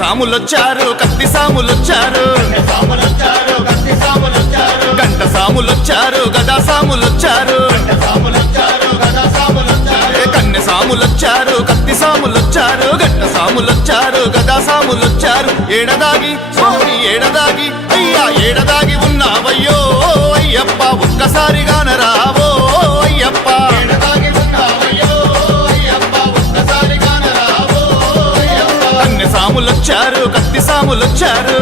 సాములొచ్చారు కత్తి సాములొచ్చారు గంట సాములొచ్చారు గదా సాములొచ్చారు కన్నె సాములొచ్చారు కత్తి సాములొచ్చారు గంట సాములొచ్చారు గదా సాములొచ్చారు ఏడదాగి స్వామి ఏడదాగి అయ్యా ఏడదాగి ఉన్నావయ్యో అయ్యప్ప ఒక్కసారిగా నరావో అయ్యప్ప కన్నె సాములొచ్చారు కత్తి సాములొచ్చారు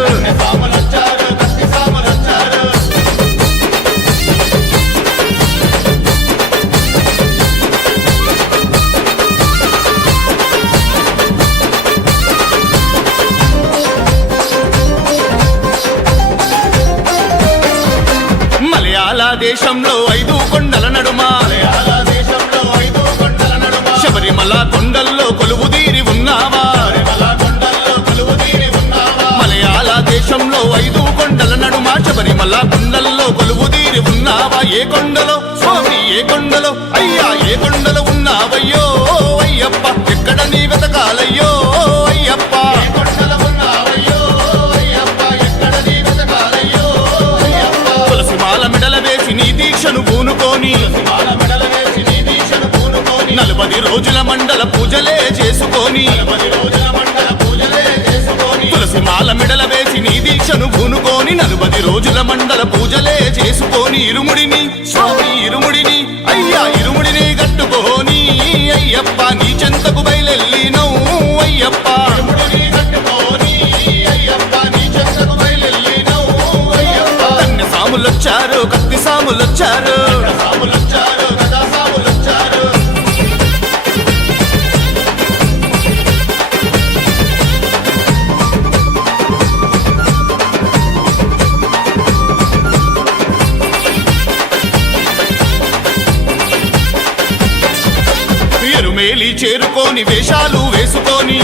మలయాళ దేశంలో 5 కొండల నడుమ శబరిమల కొండల్లో కొలువుదీరి ఉన్నావా మలయాళ దేశంలో 5 కొండల నడుమ శబరిమల కొండల్లో కొలువుదీరి ఉన్నావా ఏ కొండలో స్వామి ఏ కొండలో అయ్యా ఏ కొండలో ఉన్నావయ్యో అయ్యప్ప ఎక్కడ నీ వెతకాలయ్యో అయ్యప్ప తులసిమాల మెడల వేసి నీ దీక్షను పూనుకొని 40 రోజుల మండల పూజలే చేసుకొని తులసిమాల మెడల వేసి నీ దీక్షను పూనుకొని 40 రోజుల మండల పూజలే చేసుకొని ఇరుముడిని స్వామి ఇరుముడిని అయ్యా ఇరుముడిని కట్టుకోని అయ్యప్ప నీ చెంతకు బయలెల్లినవు అయ్యప్ప కన్నె సాములొచ్చారు కత్తి సాములొచ్చారు ఎరుమేలి చేరుకోని వేషాలు వేసుకొని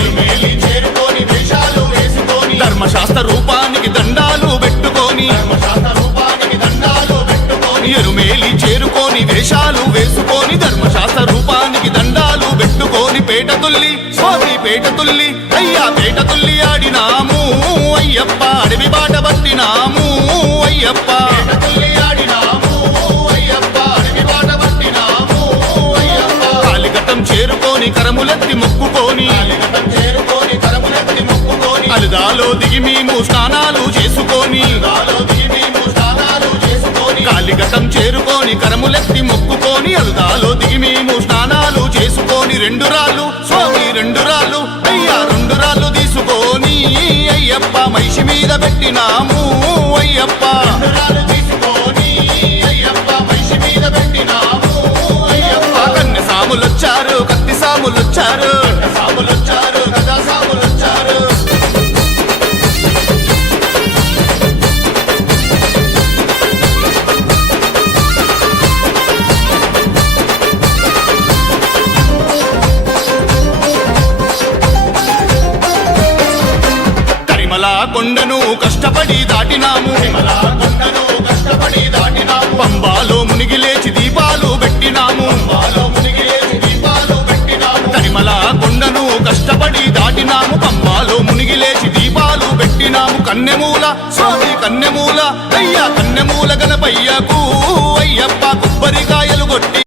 ధర్మశాస్త్ర రూపానికి దండాలు పెట్టుకొని ఎరుమేలి చేరుకోని వేషాలు వేసుకొని ధర్మశాస్త్ర రూపానికి దండాలు పెట్టుకొని పేట తుల్లి స్వామి పేట తుల్లి అయ్యా పేట తుల్లి ఆడినాము అయ్యప్ప అడవి బాట పట్టినాము అయ్యప్ప చేరుకొని కరములెత్తి మొక్కుకొని అలుదాలో దిగి మేము స్నానాలు చేసుకొని కాలిఘటం చేరుకొని కరములెత్తి మొక్కుకొని అలుదాలో దిగి మేము స్నానాలు చేసుకొని 2 రాళ్ళు స్వామి 2 రాళ్ళు అయ్యా 2 రాళ్ళు తీసుకొని అయ్యప్ప మహిషి మీద పెట్టినాము అయ్యప్ప కన్నె సాములొచ్చారు కత్తి సాములొచ్చారు గదా సాములొచ్చారు కరిమల కొండను కష్టపడి దాటినాము పంబాలో మునిగి లేచి దీపాలు పెట్టినాము కరిమల కొండను కష్టపడి దాటినాము పంబాలో మునిగి లేచి దీపాలు పెట్టినాము కన్నెమూల స్వామి కన్నెమూల అయ్యా కన్నెమూల గణపయ్యకు అయ్యప్ప కొబ్బరికాయలు కొట్టి